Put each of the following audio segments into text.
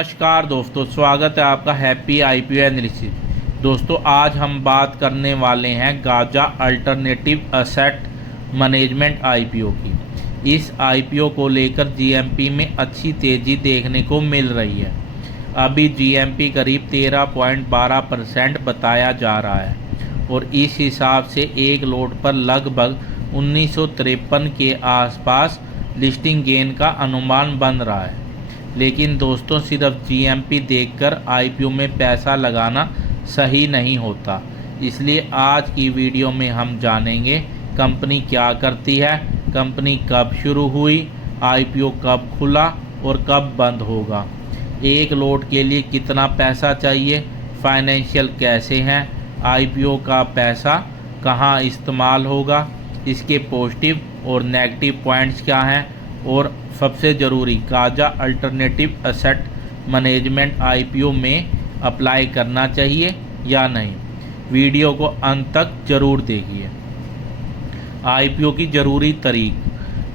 नमस्कार दोस्तों, स्वागत है आपका हैप्पी आईपीओ एनालिसिस। दोस्तों, आज हम बात करने वाले हैं Gaza alternative asset management IPO की। इस आईपीओ को लेकर जीएमपी में अच्छी तेज़ी देखने को मिल रही है। अभी जीएमपी करीब 13.12% बताया जा रहा है और इस हिसाब से एक लोड पर लगभग 1953 के आसपास लिस्टिंग गेन का अनुमान बन रहा है। लेकिन दोस्तों, सिर्फ जीएमपी देखकर आईपीओ में पैसा लगाना सही नहीं होता। इसलिए आज की वीडियो में हम जानेंगे कंपनी क्या करती है, कंपनी कब शुरू हुई, आईपीओ कब खुला और कब बंद होगा, एक लोड के लिए कितना पैसा चाहिए, फाइनेंशियल कैसे हैं, आईपीओ का पैसा कहां इस्तेमाल होगा, इसके पॉजिटिव और नेगेटिव पॉइंट्स क्या हैं, और सबसे ज़रूरी Gaza alternative asset management IPO में अप्लाई करना चाहिए या नहीं। वीडियो को अंत तक ज़रूर देखिए। आईपीओ की ज़रूरी तारीख।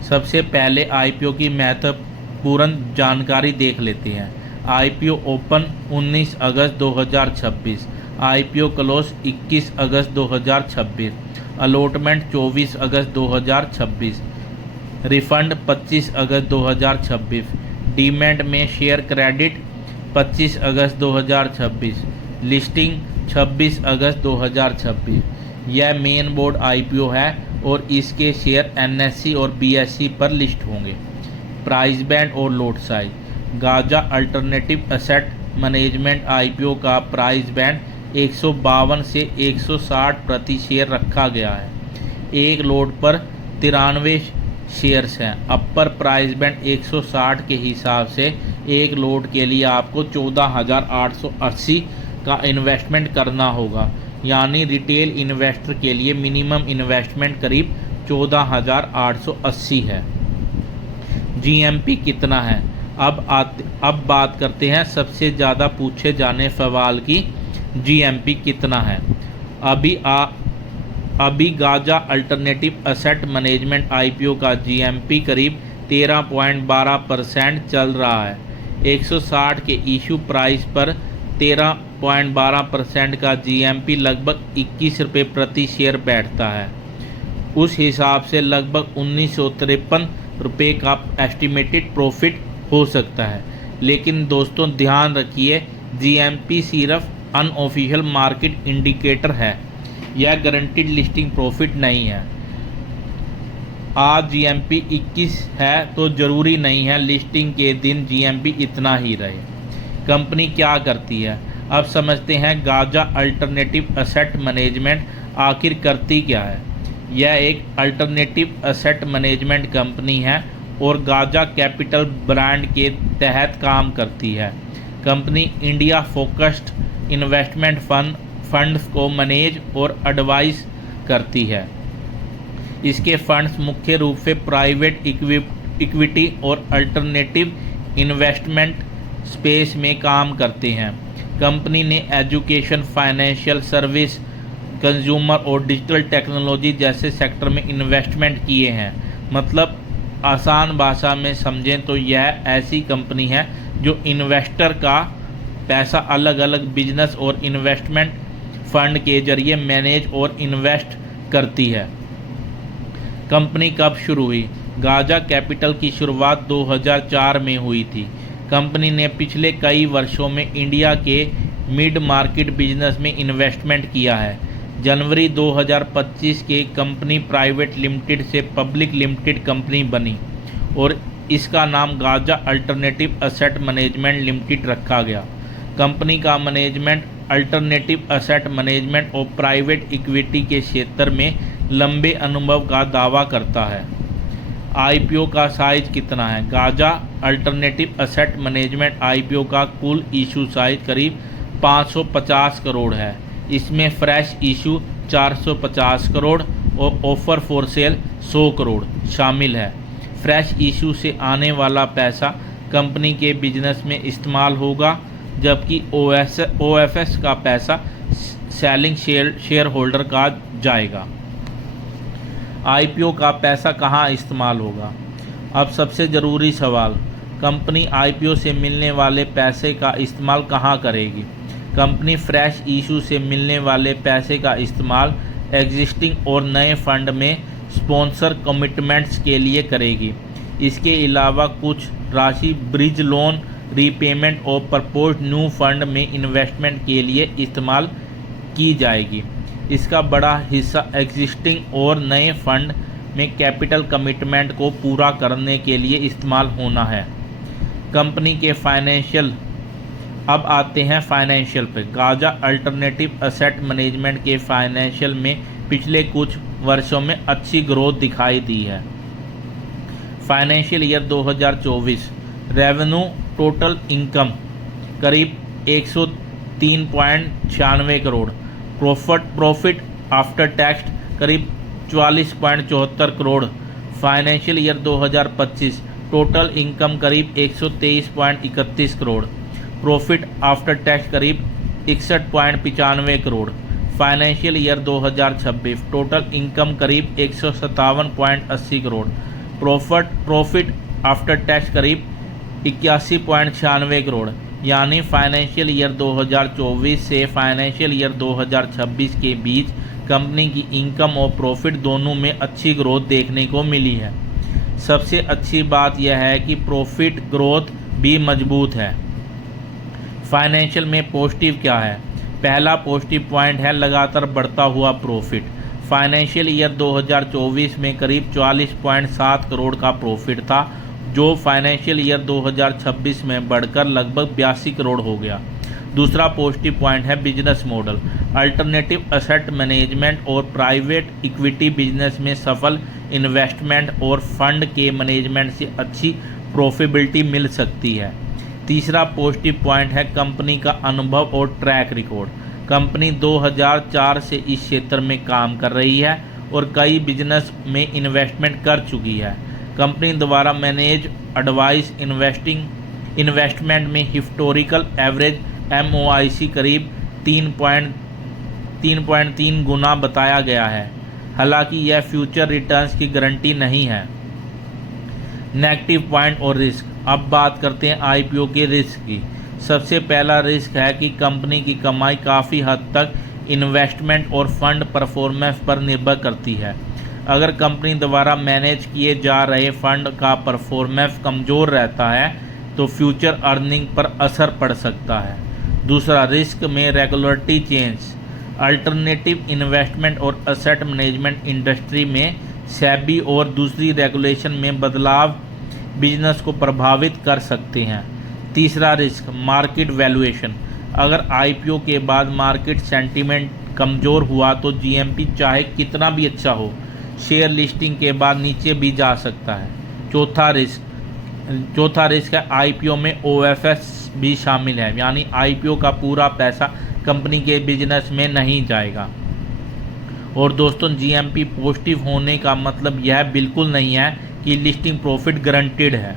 सबसे पहले आईपीओ की महत्वपूर्ण जानकारी देख लेते हैं। आईपीओ ओपन 19 अगस्त 2026, आईपीओ क्लोज 21 अगस्त 2026, अलॉटमेंट 24 अगस्त 2026, रिफंड 25 अगस्त 2026, डीमैट में शेयर क्रेडिट 25 अगस्त 2026, लिस्टिंग 26 अगस्त 2026। यह मेन बोर्ड आईपीओ है और इसके शेयर एनएससी और बीएसई पर लिस्ट होंगे। प्राइस बैंड और lot size. Gaja alternative asset management IPO का प्राइस बैंड 152 से 160 प्रति शेयर रखा गया है। एक लोड पर 93 शेयर्स हैं। अपर प्राइस बैंड 160 के हिसाब से एक लोड के लिए आपको 14,880 का इन्वेस्टमेंट करना होगा। यानी रिटेल इन्वेस्टर के लिए मिनिमम इन्वेस्टमेंट करीब 14,880 है। जीएमपी कितना है? अब बात करते हैं सबसे ज़्यादा पूछे जाने सवाल की, जीएमपी कितना है। अभी Gaza alternative asset management IPO का जीएमपी करीब 13.12% चल रहा है। 160 के इशू प्राइस पर 13.12% का जीएमपी लगभग 21 रुपये प्रति शेयर बैठता है। उस हिसाब से लगभग 1953 रुपये का एस्टिमेटेड प्रॉफिट हो सकता है। लेकिन दोस्तों, ध्यान रखिए, जीएमपी सिर्फ अनऑफिशियल मार्केट इंडिकेटर है, यह गारंटीड लिस्टिंग प्रॉफिट नहीं है। आज जीएमपी 21 है तो ज़रूरी नहीं है लिस्टिंग के दिन जीएमपी इतना ही रहे। कंपनी क्या करती है, अब समझते हैं गाजा अल्टरनेटिव एसेट मैनेजमेंट आखिर करती क्या है। यह एक अल्टरनेटिव एसेट मैनेजमेंट कंपनी है और गाजा कैपिटल ब्रांड के तहत काम करती है। Company India focused investment funds को मैनेज और एडवाइस करती है। इसके फंड्स मुख्य रूप से प्राइवेट इक्विटी और अल्टरनेटिव इन्वेस्टमेंट स्पेस में काम करते हैं। कंपनी ने एजुकेशन, फाइनेंशियल सर्विस, कंज्यूमर और डिजिटल टेक्नोलॉजी जैसे सेक्टर में इन्वेस्टमेंट किए हैं। मतलब आसान भाषा में समझें तो यह ऐसी कंपनी है जो इन्वेस्टर का पैसा अलग अलग बिजनेस और इन्वेस्टमेंट फंड के जरिए मैनेज और इन्वेस्ट करती है। कंपनी कब शुरू हुई? गाजा कैपिटल की शुरुआत 2004 में हुई थी। कंपनी ने पिछले कई वर्षों में इंडिया के मिड मार्केट बिजनेस में इन्वेस्टमेंट किया है। जनवरी 2025 के कंपनी प्राइवेट लिमिटेड से पब्लिक लिमिटेड कंपनी बनी और इसका नाम Gaza alternative asset management limited रखा गया। कंपनी का मैनेजमेंट अल्टरनेटिव एसेट मैनेजमेंट और प्राइवेट इक्विटी के क्षेत्र में लंबे अनुभव का दावा करता है। आईपीओ का साइज कितना है? Gaza alternative asset management IPO का कुल इशू साइज करीब 550 करोड़ है। इसमें फ्रेश इशू 450 करोड़ और ऑफर फॉर सेल 100 करोड़ शामिल है। फ्रेश इशू से आने वाला पैसा कंपनी के बिजनेस में इस्तेमाल होगा, जबकि ओएफएस का पैसा सेलिंग शेयर होल्डर का जाएगा। आईपीओ का पैसा कहां इस्तेमाल होगा? अब सबसे ज़रूरी सवाल, कंपनी आईपीओ से मिलने वाले पैसे का इस्तेमाल कहाँ करेगी? कंपनी फ्रेश इशू से मिलने वाले पैसे का इस्तेमाल एग्जिस्टिंग और नए फंड में स्पॉन्सर कमिटमेंट्स के लिए करेगी। इसके अलावा कुछ राशि ब्रिज लोन रीपेमेंट और प्रपोज्ड न्यू फंड में इन्वेस्टमेंट के लिए इस्तेमाल की जाएगी। इसका बड़ा हिस्सा एग्जिस्टिंग और नए फंड में कैपिटल कमिटमेंट को पूरा करने के लिए इस्तेमाल होना है। कंपनी के फाइनेंशियल, अब आते हैं फाइनेंशियल पे। गाजा अल्टरनेटिव एसेट मैनेजमेंट के फाइनेंशियल में पिछले कुछ वर्षों में अच्छी ग्रोथ दिखाई दी है। Financial year 2024 revenue total income करीब 103.96 करोड़, प्रॉफिट आफ्टर टैक्स करीब 44.74 crore. Financial year 2025 total income करीब 123.31 करोड़, प्रॉफिट आफ्टर टैक्स करीब 61.95 crore. Financial year 2026 total income करीब 157.80 करोड़, प्रॉफिट आफ्टर टैक्स करीब 81.96 करोड़। यानी फाइनेंशियल ईयर 2024 से फाइनेंशियल ईयर 2026 के बीच कंपनी की इनकम और प्रॉफिट दोनों में अच्छी ग्रोथ देखने को मिली है। सबसे अच्छी बात यह है कि प्रॉफिट ग्रोथ भी मजबूत है। फाइनेंशियल में पॉजिटिव क्या है? पहला पॉजिटिव पॉइंट है लगातार बढ़ता हुआ प्रॉफिट। फाइनेंशियल ईयर 2024 में करीब 44.7 करोड़ का प्रॉफिट था, जो फाइनेंशियल ईयर 2026 में बढ़कर लगभग 82 करोड़ हो गया। दूसरा पॉजिटिव पॉइंट है business model. Alternative asset management और प्राइवेट इक्विटी बिजनेस में सफल इन्वेस्टमेंट और फंड के मैनेजमेंट से अच्छी प्रॉफिटेबिलिटी मिल सकती है। तीसरा पॉजिटिव पॉइंट है कंपनी का अनुभव और ट्रैक रिकॉर्ड। कंपनी 2004 से इस क्षेत्र में काम कर रही है और कई बिजनेस में इन्वेस्टमेंट कर चुकी है। कंपनी द्वारा मैनेज एडवाइस इन्वेस्टमेंट में हिस्टोरिकल एवरेज MOIC करीब 3.3 गुना बताया गया है। हालांकि यह फ्यूचर रिटर्न्स की गारंटी नहीं है। नेगेटिव पॉइंट और रिस्क। अब बात करते हैं IPO के रिस्क की। सबसे पहला रिस्क है कि कंपनी की कमाई काफ़ी हद तक इन्वेस्टमेंट और फंड परफॉर्मेंस पर निर्भर करती है। अगर कंपनी द्वारा मैनेज किए जा रहे फंड का परफॉर्मेंस कमज़ोर रहता है तो फ्यूचर अर्निंग पर असर पड़ सकता है। दूसरा रिस्क में रेगुलेटरी चेंज। अल्टरनेटिव इन्वेस्टमेंट और एसेट मैनेजमेंट इंडस्ट्री में सेबी और दूसरी रेगुलेशन में बदलाव बिजनेस को प्रभावित कर सकते हैं। तीसरा रिस्क मार्केट वैल्यूएशन। अगर IPO के बाद मार्केट सेंटीमेंट कमज़ोर हुआ तो GMP चाहे कितना भी अच्छा हो, शेयर लिस्टिंग के बाद नीचे भी जा सकता है। चौथा रिस्क है IPO में OFS भी शामिल है, यानी IPO का पूरा पैसा कंपनी के बिजनेस में नहीं जाएगा। और दोस्तों, GMP पॉजिटिव होने का मतलब यह बिल्कुल नहीं है कि लिस्टिंग प्रॉफिट गारंटीड है।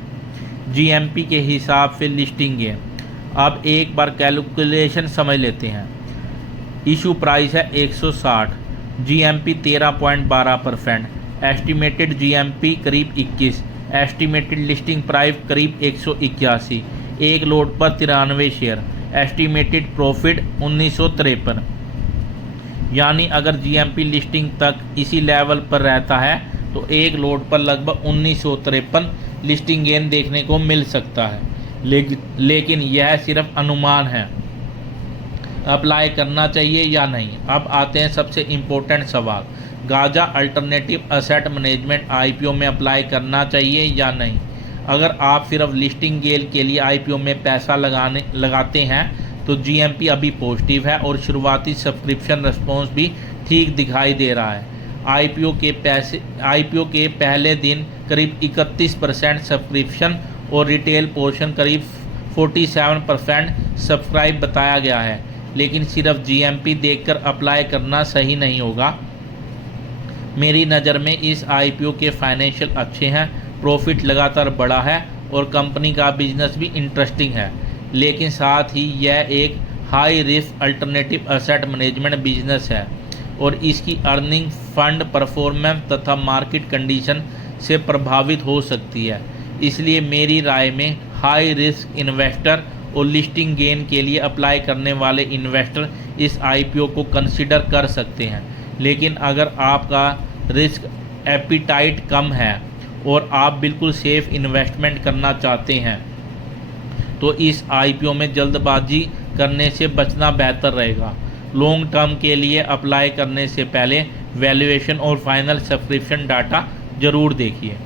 GMP के हिसाब से लिस्टिंग है। अब एक बार कैलकुलेशन समझ लेते हैं। इशू प्राइस है 160, GMP 13.12%, एस्टिमेटेड GMP करीब 21, एस्टिमेटेड लिस्टिंग प्राइस करीब 181, एक लोड पर 93 शेयर, एस्टिमेटेड प्रॉफिट 1953। यानी अगर GMP लिस्टिंग तक इसी लेवल पर रहता है तो एक लोड पर लगभग 1953 लिस्टिंग गेन देखने को मिल सकता है। लेकिन यह सिर्फ अनुमान है। अप्लाई करना चाहिए या नहीं? अब आते हैं सबसे इम्पोर्टेंट सवाल। Gaza alternative asset management IPO में अप्लाई करना चाहिए या नहीं? अगर आप सिर्फ लिस्टिंग गेन के लिए IPO में पैसा लगाते हैं तो GMP अभी पॉजिटिव है और शुरुआती सब्सक्रिप्शन रिस्पॉन्स भी ठीक दिखाई दे रहा है। IPO के पहले दिन करीब 31% सब्सक्रिप्शन और रिटेल पोर्शन करीब 47% सब्सक्राइब बताया गया है। लेकिन सिर्फ GMP देखकर अप्लाई करना सही नहीं होगा। मेरी नज़र में इस IPO के फाइनेंशियल अच्छे हैं, प्रॉफिट लगातार बढ़ा है और कंपनी का बिजनेस भी इंटरेस्टिंग है। लेकिन साथ ही यह एक high risk alternative asset management business है और इसकी अर्निंग फंड परफॉर्मेंस तथा मार्केट कंडीशन से प्रभावित हो सकती है। इसलिए मेरी राय में हाई रिस्क इन्वेस्टर और लिस्टिंग गेन के लिए अप्लाई करने वाले इन्वेस्टर इस आईपीओ को कंसिडर कर सकते हैं। लेकिन अगर आपका रिस्क एपिटाइट कम है और आप बिल्कुल सेफ इन्वेस्टमेंट करना चाहते हैं तो इस आईपीओ में जल्दबाजी करने से बचना बेहतर रहेगा। लॉन्ग टर्म के लिए अप्लाई करने से पहले वैल्यूएशन और फाइनल सब्सक्रिप्शन डाटा ज़रूर देखिए।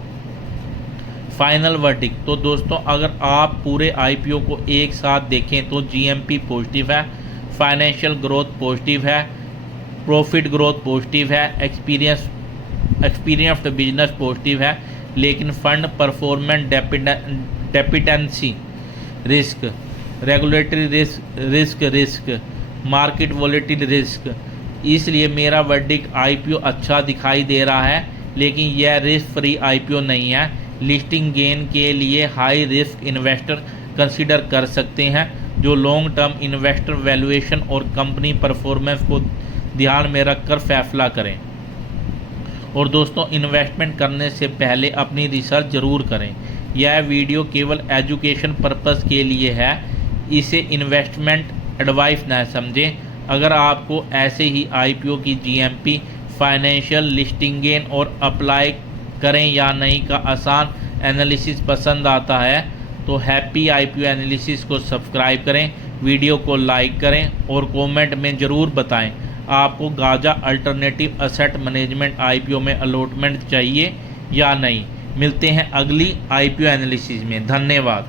फाइनल वर्डिक्ट, तो दोस्तों अगर आप पूरे आईपीओ को एक साथ देखें तो जीएमपी पॉजिटिव है, फाइनेंशियल ग्रोथ पॉजिटिव है, प्रॉफिट ग्रोथ पॉजिटिव है, एक्सपीरियंस्ड बिजनेस पॉजिटिव है, लेकिन fund performance dependency risk, regulatory risk, market volatile risk. इसलिए मेरा वर्डिक्ट आईपीओ अच्छा दिखाई दे रहा है, लेकिन यह रिस्क फ्री आईपीओ नहीं है। लिस्टिंग गेन के लिए हाई रिस्क इन्वेस्टर कंसीडर कर सकते हैं जो लॉन्ग टर्म इन्वेस्टर वैल्यूएशन और कंपनी परफॉर्मेंस को ध्यान में रखकर फैसला करें। और दोस्तों इन्वेस्टमेंट करने से पहले अपनी रिसर्च ज़रूर करें। यह वीडियो केवल एजुकेशन पर्पस के लिए है, इसे इन्वेस्टमेंट एडवाइस न समझें। अगर आपको ऐसे ही आईपीओ की जीएमपी, फाइनेंशियल, लिस्टिंग गेन और अप्लाई करें या नहीं का आसान एनालिसिस पसंद आता है तो हैप्पी आईपीओ एनालिसिस को सब्सक्राइब करें, वीडियो को लाइक करें और कमेंट में ज़रूर बताएं आपको Gaza alternative asset management IPO में अलॉटमेंट चाहिए या नहीं। मिलते हैं अगली आईपीओ एनालिसिस में। धन्यवाद।